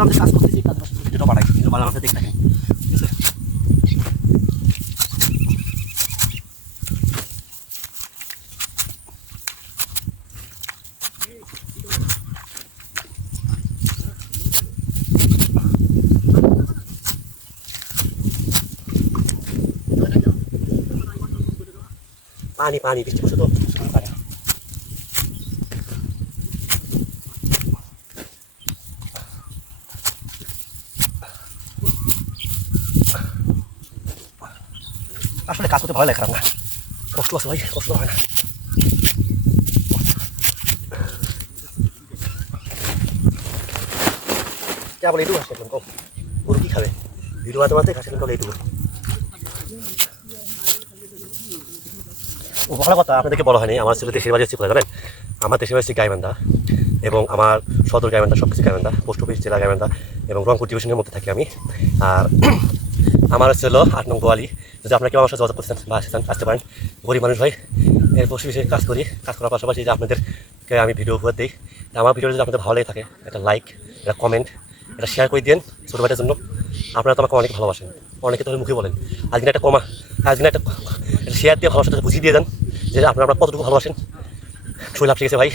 বললাম যে কাজ করতেছি, কাজ ভিডিওটা বাড়াই, ভিডিও বাড়ানো দেখতে থাকেন, ঠিক আছে? পানি পানি বৃষ্টি পড়ছে তো পানি। আসলে কাজ করতে ভালো লাগে, খারাপ না, কষ্ট আছে ভাই, কষ্ট হয় না। কেবল এইটুকু আসে এখন কম, গরু কি খাবে? ভিডিও বানাতে বানাতে ঘাসে কেবল এইটুকু। ও ভালো কথা, আপনাদেরকে বলা হয়নি, আমার ছিল দেশের বাড়ি হচ্ছে কোথায় জানেন? আমার দেশের বাড়ি হচ্ছে গাইবান্ধা, এবং আমার সদর গাইবান্ধা, সব কিছু গাইবান্ধা, পোস্ট অফিস জেলা গাইবান্ধা, এবং রংপুর ডিভিশনের মধ্যে থাকি আমি। আর আমার হচ্ছে হলো 8 নং গোয়ালি। যদি আপনাকে আমার সাথে যোগাযোগ করতে চান বা আসতে পারেন, গরিব মানুষ ভাই, এর পোস্ট অফিসে কাজ করি, কাজ করার পাশাপাশি যে আপনাদেরকে আমি ভিডিও উপহার দিই। আমার ভিডিও যদি আপনাদের ভালো লেগে থাকে, একটা লাইক, একটা কমেন্ট, এটা শেয়ার করে দিন ছোটো ভাইটার জন্য। আপনারা তো আমাকে অনেক ভালোবাসেন, অনেকে তো মুখে বলেন, আজকে একটা কমা, আজকে একটা শেয়ার দিয়ে ভালোবাসাটা বুঝিয়ে দিয়ে দেন যে আপনারা কতটুকু ভালোবাসেন। শরীর ঠিক আছে ভাই,